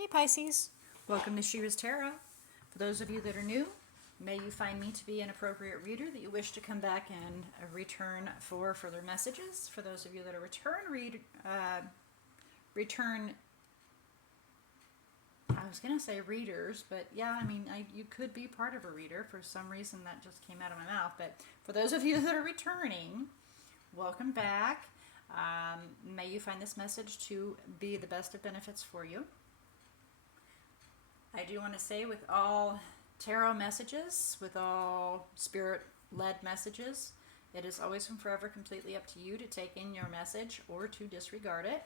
Hey Pisces, welcome to She-ruhz Tarot. For those of you that are new, may you find me to be an appropriate reader that you wish to come back and return for further messages. For those of you that are return, I was going to say readers, but yeah, I mean, you could be part of a reader. For some reason that just came out of my mouth. But for those of you that are returning, welcome back. May you find this message to be the best of benefits for you. I do want to say, with all tarot messages, with all spirit-led messages, it is always and forever completely up to you to take in your message or to disregard it.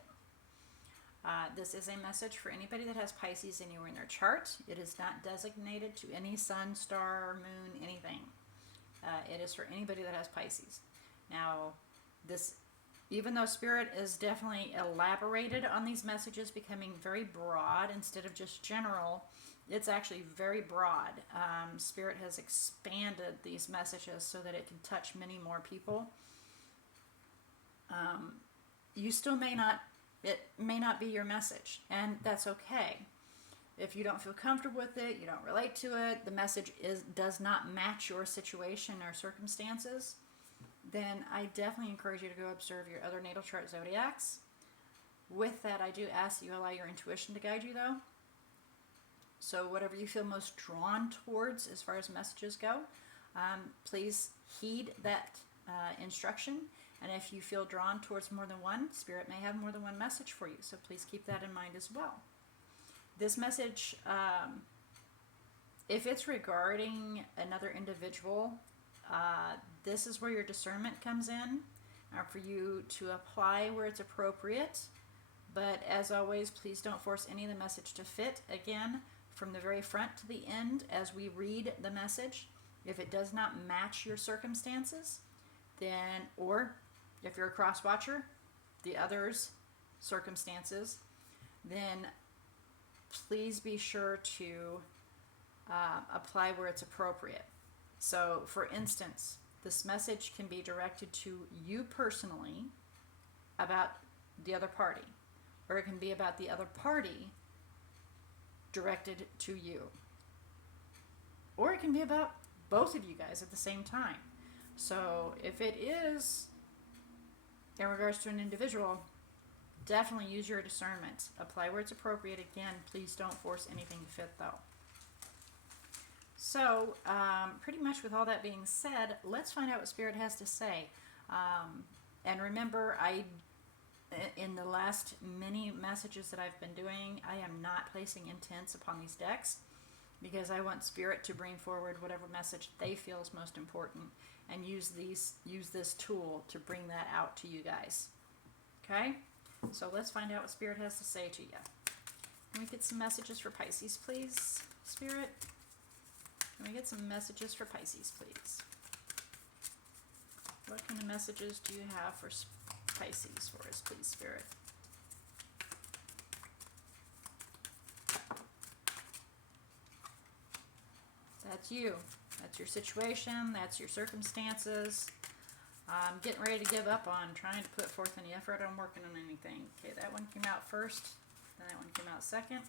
This is a message for anybody that has Pisces anywhere in their chart. It is not designated to any sun, star, moon, anything. It is for anybody that has Pisces. Now, even though Spirit is definitely elaborated on these messages becoming very broad instead of just general, it's actually very broad. Spirit has expanded these messages so that it can touch many more people. You still it may not be your message, and that's okay. If you don't feel comfortable with it, you don't relate to it, the message does not match your situation or circumstances, then I definitely encourage you to go observe your other natal chart zodiacs. With that, I do ask that you allow your intuition to guide you, though. So whatever you feel most drawn towards as far as messages go, please heed that instruction. And if you feel drawn towards more than one, Spirit may have more than one message for you. So please keep that in mind as well. This message, if it's regarding another individual, this is where your discernment comes in, for you to apply where it's appropriate. But as always, please don't force any of the message to fit. Again, from the very front to the end, as we read the message, if it does not match your circumstances, then, or if you're a cross-watcher, the other's circumstances, then please be sure to apply where it's appropriate. So, for instance, this message can be directed to you personally about the other party, or it can be about the other party directed to you, or it can be about both of you guys at the same time. So, if it is in regards to an individual, definitely use your discernment. Apply where it's appropriate. Again, please don't force anything to fit, though. So, pretty much with all that being said, let's find out what Spirit has to say. And remember, in the last many messages that I've been doing, I am not placing intents upon these decks, because I want Spirit to bring forward whatever message they feel is most important, and use this tool to bring that out to you guys. Okay? So let's find out what Spirit has to say to you. Can we get some messages for Pisces, please, Spirit? Can we get some messages for Pisces, please? What kind of messages do you have for Pisces for us, please, Spirit? That's you. That's your situation. That's your circumstances. I'm getting ready to give up on trying to put forth any effort on working on anything. Okay, that one came out first. Then that one came out second.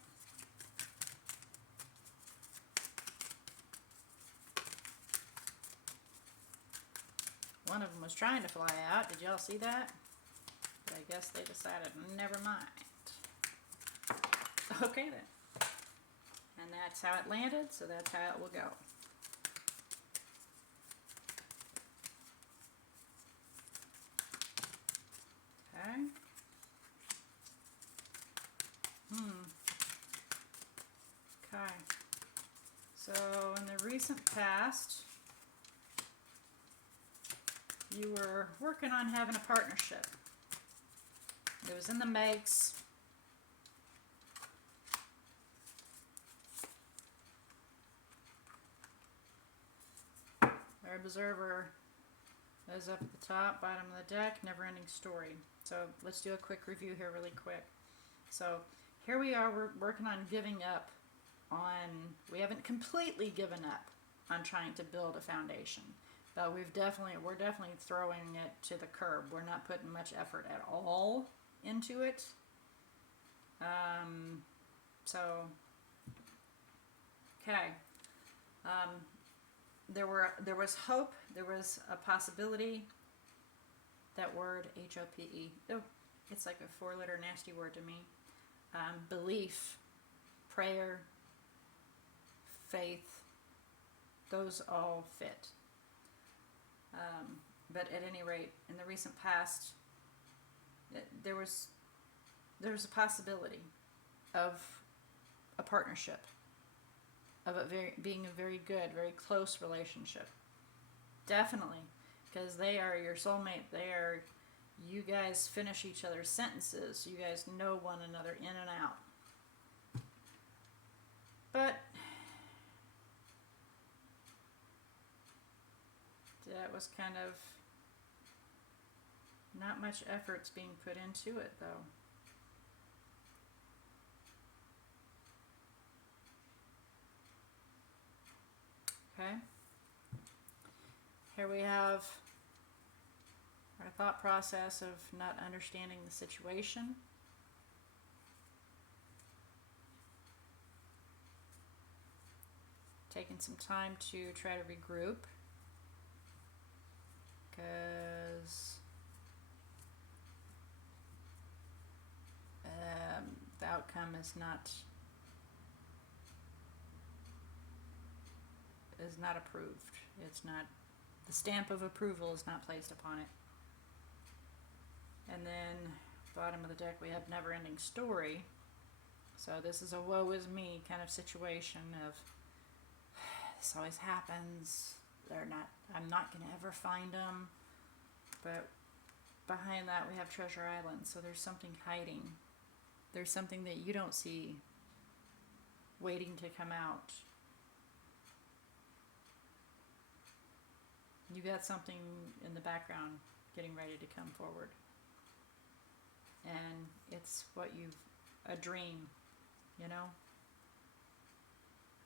One of them was trying to fly out. Did y'all see that? But I guess they decided, never mind. Okay then. And that's how it landed, so that's how it will go. Okay. Okay. So in the recent past, you were working on having a partnership. It was in the makes. Our observer is up at the top, bottom of the deck, never-ending story. So let's do a quick review here really quick. So here we are, we're working on giving up on, we haven't completely given up on trying to build a foundation. But we're definitely throwing it to the curb. We're not putting much effort at all into it. So, okay. There was hope. There was a possibility. That word, HOPE. Oh, it's like a 4-letter nasty word to me. Belief, prayer, faith, those all fit. But at any rate, in the recent past, there was a possibility of a partnership, of being a very good, very close relationship. Definitely, because they are your soulmate. You guys finish each other's sentences. You guys know one another in and out. But that was kind of not much effort's being put into it, though. Okay. Here we have our thought process of not understanding the situation. Taking some time to try to regroup. Because the outcome is not approved. It's not, the stamp of approval is not placed upon it. And then bottom of the deck we have never ending story. So this is a woe is me kind of situation of this always happens. I'm not going to ever find them. But behind that we have Treasure Island. So there's something hiding. There's something that you don't see waiting to come out. You got something in the background getting ready to come forward. And it's a dream, you know?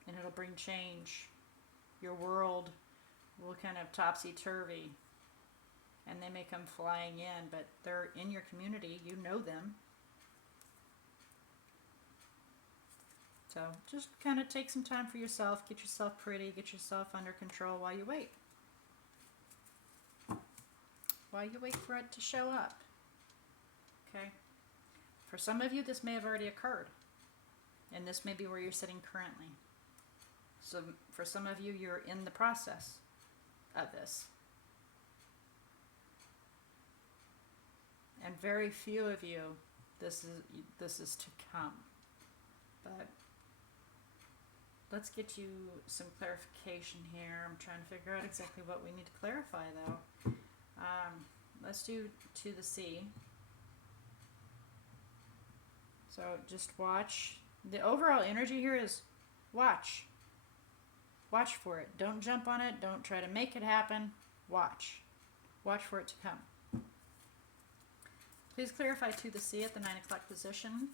And it'll bring change. Your world will kind of topsy-turvy. And they may come flying in, but they're in your community. You know them. So just kind of take some time for yourself. Get yourself pretty. Get yourself under control while you wait. While you wait for it to show up. Okay? For some of you, this may have already occurred. And this may be where you're sitting currently. So for some of you, you're in the process of this. And very few of you, this is to come. But let's get you some clarification here. I'm trying to figure out exactly what we need to clarify, though. Let's do to the sea. So just watch. The overall energy here is watch. Watch for it. Don't jump on it. Don't try to make it happen. Watch. Watch for it to come. Please clarify to the sea at the 9 o'clock position.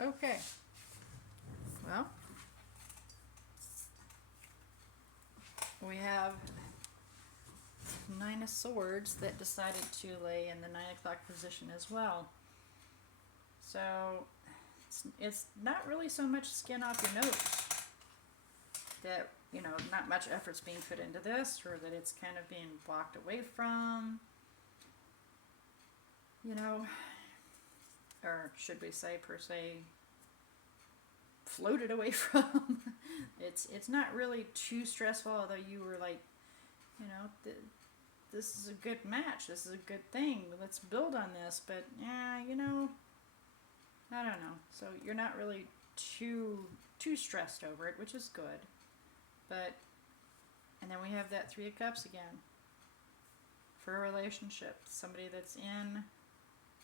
Okay. Well, we have 9 of Swords that decided to lay in the 9 o'clock position as well. So it's not really so much skin off your nose that, not much effort's being put into this, or that it's kind of being blocked away from, or should we say per se floated away from. It's not really too stressful, although you were like, this is a good match, this is a good thing, let's build on this, but I don't know. So you're not really too stressed over it, which is good. But, and then we have that 3 of Cups again. For a relationship, somebody that's in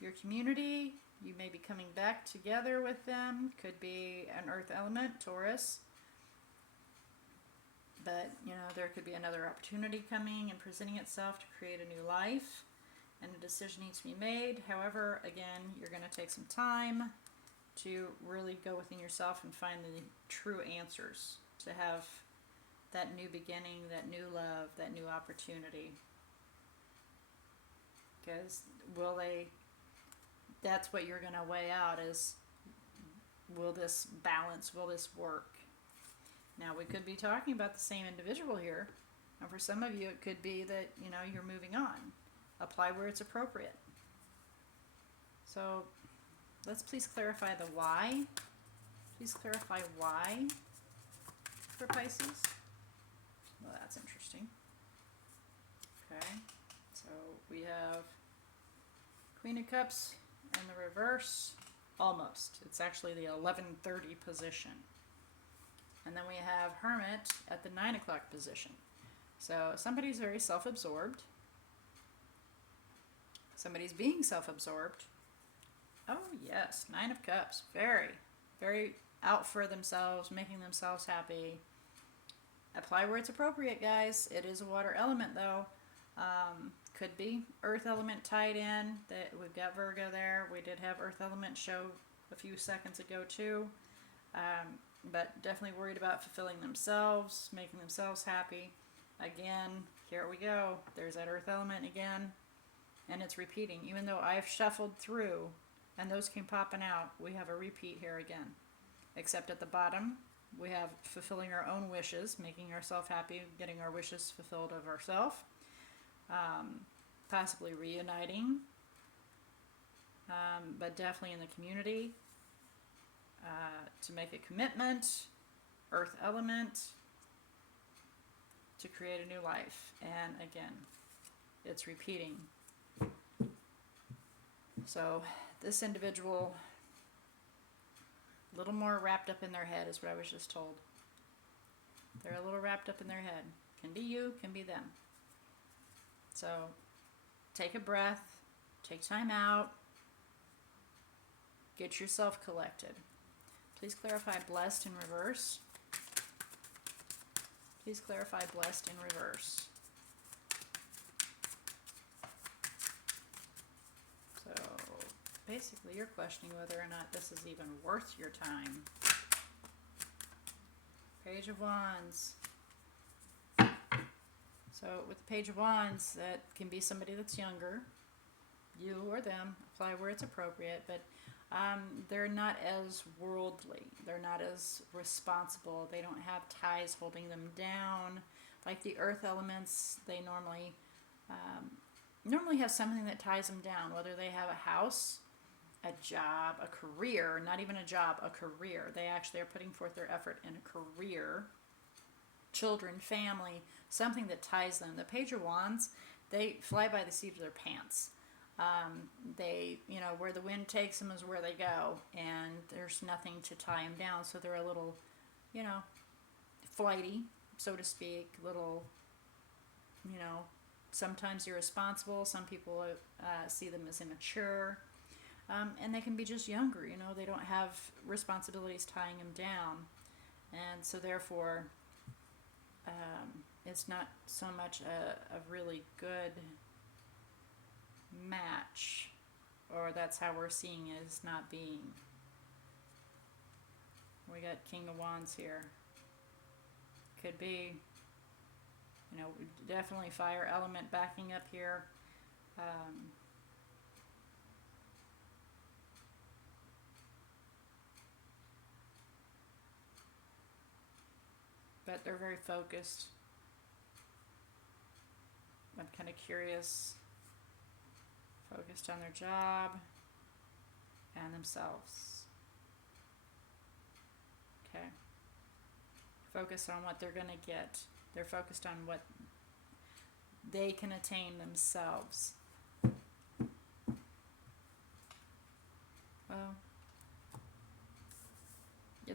your community, you may be coming back together with them. Could be an earth element, Taurus. But, there could be another opportunity coming and presenting itself to create a new life. And a decision needs to be made. However, again, you're going to take some time to really go within yourself and find the true answers. To have that new beginning, that new love, that new opportunity. Because that's what you're going to weigh out is, will this balance, will this work? Now, we could be talking about the same individual here. And for some of you, it could be that, you're moving on. Apply where it's appropriate. So let's please clarify the why. Please clarify why for Pisces. Well, that's interesting. Okay, so we have Queen of Cups in the reverse. Almost. It's actually the 11:30 position. And then we have Hermit at the 9 o'clock position. So somebody's very self-absorbed. Somebody's being self-absorbed. Oh, yes. 9 of Cups. Very, very out for themselves, making themselves happy. Apply where it's appropriate, guys. It is a water element, though. Could be earth element tied in. That we've got Virgo there. We did have earth element show a few seconds ago, too. But definitely worried about fulfilling themselves, making themselves happy. Again, here we go. There's that earth element again. And it's repeating. Even though I've shuffled through and those came popping out, we have a repeat here again. Except at the bottom, we have fulfilling our own wishes, making ourselves happy, getting our wishes fulfilled of ourselves. Possibly reuniting. But definitely in the community. To make a commitment. Earth element. To create a new life. And again, it's repeating. So this individual, a little more wrapped up in their head is what I was just told. They're a little wrapped up in their head. Can be you, can be them. So take a breath, take time out, get yourself collected. Please clarify blessed in reverse. Please clarify blessed in reverse. So basically you're questioning whether or not this is even worth your time. Page of Wands. So with the Page of Wands, that can be somebody that's younger, you or them, apply where it's appropriate, but they're not as worldly, they're not as responsible, they don't have ties holding them down. Like the earth elements, they normally have something that ties them down, whether they have a house, a job, a career, not even a job, a career. They actually are putting forth their effort in a career, children, family, something that ties them. The Page of Wands, they fly by the seat of their pants. They, where the wind takes them is where they go, and there's nothing to tie them down, so they're a little, flighty, so to speak, little, sometimes irresponsible. Some people see them as immature, and they can be just younger, they don't have responsibilities tying them down, and so therefore it's not so much a really good match, or that's how we're seeing it as not being. We got King of Wands here. Could be, definitely fire element backing up here. But they're very focused. I'm kind of curious. Focused on their job and themselves. Okay. Focused on what they're going to get. They're focused on what they can attain themselves. Well,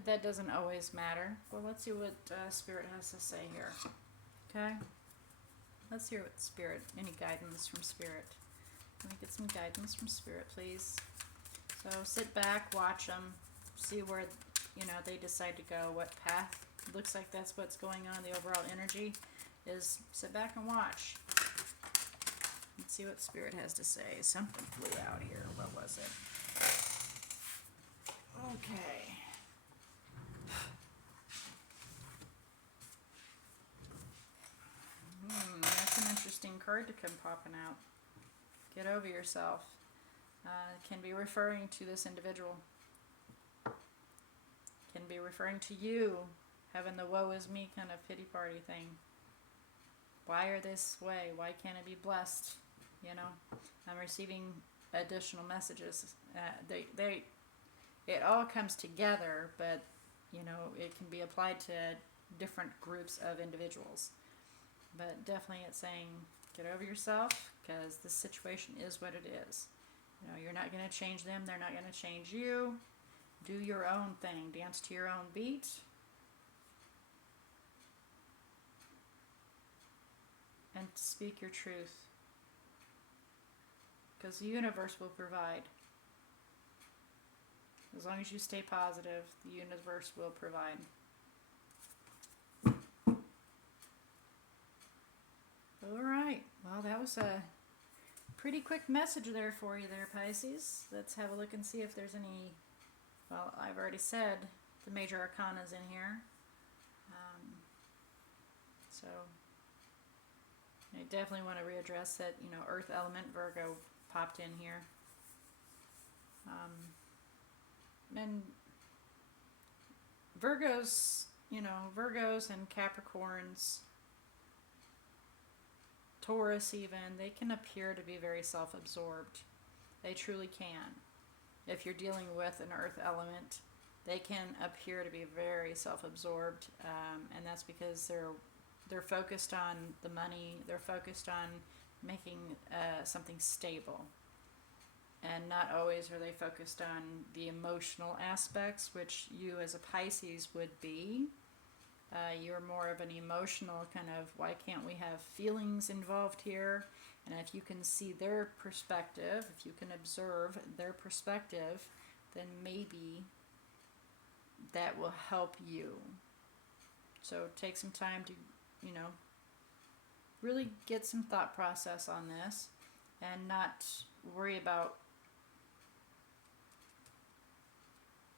that doesn't always matter. Well, let's see what Spirit has to say here. Okay? Let's hear what Spirit, any guidance from Spirit. Let me get some guidance from Spirit, please. So sit back, watch them, see where, they decide to go, what path. Looks like that's what's going on. The overall energy is sit back and watch. Let's see what Spirit has to say. Something flew out here. What was it? Okay. That's an interesting card to come popping out. Get over yourself. Can be referring to this individual. can be referring to you having the woe is me kind of pity party thing. Why are this way? Why can't I be blessed? You know, I'm receiving additional messages. It all comes together, but you know, it can be applied to different groups of individuals. But definitely it's saying, get over yourself, because this situation is what it is. You know, you're not going to change them. They're not going to change you. Do your own thing. Dance to your own beat. And speak your truth. Because the universe will provide. As long as you stay positive, the universe will provide. Alright, well that was a pretty quick message there for you there, Pisces. Let's have a look and see if there's any, well, I've already said the major arcana's in here. So, I definitely want to readdress that, you know, Earth element, Virgo popped in here. And Virgos, you know, Virgos and Capricorns, Taurus even, they can appear to be very self-absorbed. They truly can. If you're dealing with an earth element, they can appear to be very self-absorbed, and that's because they're focused on the money, they're focused on making something stable. And not always are they focused on the emotional aspects, which you as a Pisces would be. You're more of an emotional kind of, why can't we have feelings involved here? And if you can see their perspective, if you can observe their perspective, then maybe that will help you. So take some time to, you know, really get some thought process on this and not worry about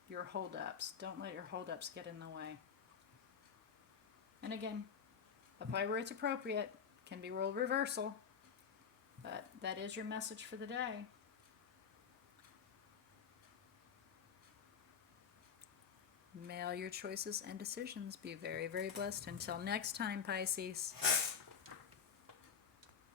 your holdups. Don't let your holdups get in the way. And again, apply where it's appropriate. Can be role reversal. But that is your message for the day. May all your choices and decisions be very, very blessed. Until next time, Pisces.